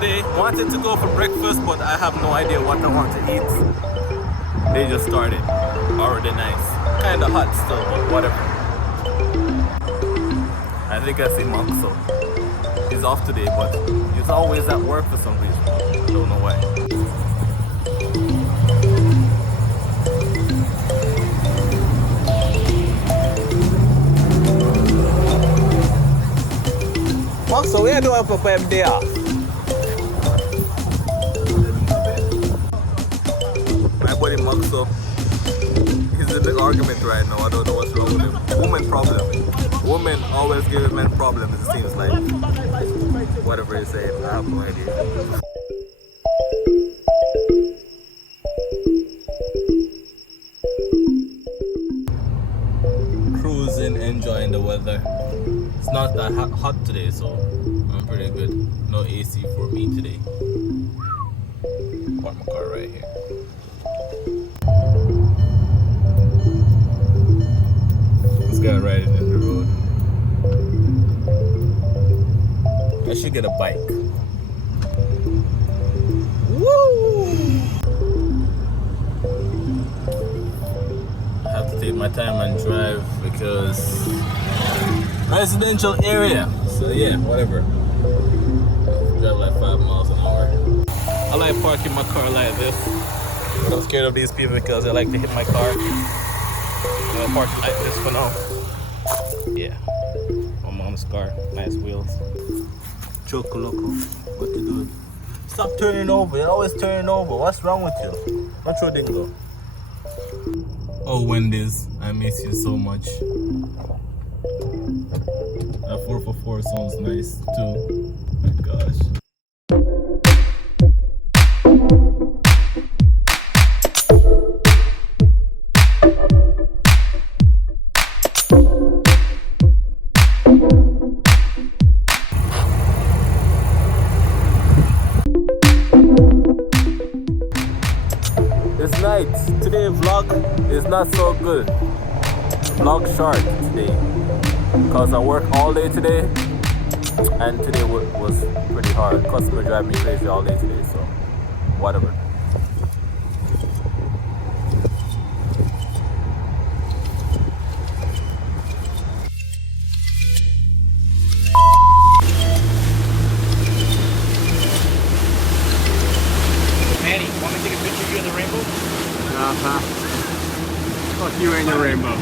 today. Wanted to go for breakfast, but I have no idea what I want to eat. They just started. Already nice. Kinda hot still, but whatever. I think I see Monk, he's off today, but he's always at work for some reason. I don't know why. Monk, so we are doing for him there. My buddy Maxo, he's in the argument right now. I don't know what's wrong with him. Woman problem. Women always give men problems, it seems like. Whatever he's saying, I have no idea. Cruising, enjoying the weather. It's not that hot today, so I'm pretty good. No AC for me today. Park my car right here. This guy riding in the road. I should get a bike. Woo! I have to take my time and drive because residential area. So yeah, whatever. Drive like 5 miles an hour. I like parking my car like this. But I'm scared of these people because they like to hit my car. I'm gonna park it like this for now. Yeah. My mom's car. Nice wheels. Choco loco. What you doing? Stop turning over. You're always turning over. What's wrong with you? What's your dingo? Oh, Wendy's. I miss you so much. That 444 sounds nice too. Oh my gosh. It's night. Today vlog is not so good. Vlog short today. Because I work all day today. And today was pretty hard. Customer drive me crazy all day today, so whatever. Manny, want me to take a picture of you in the rainbow? Fuck you and your rainbow.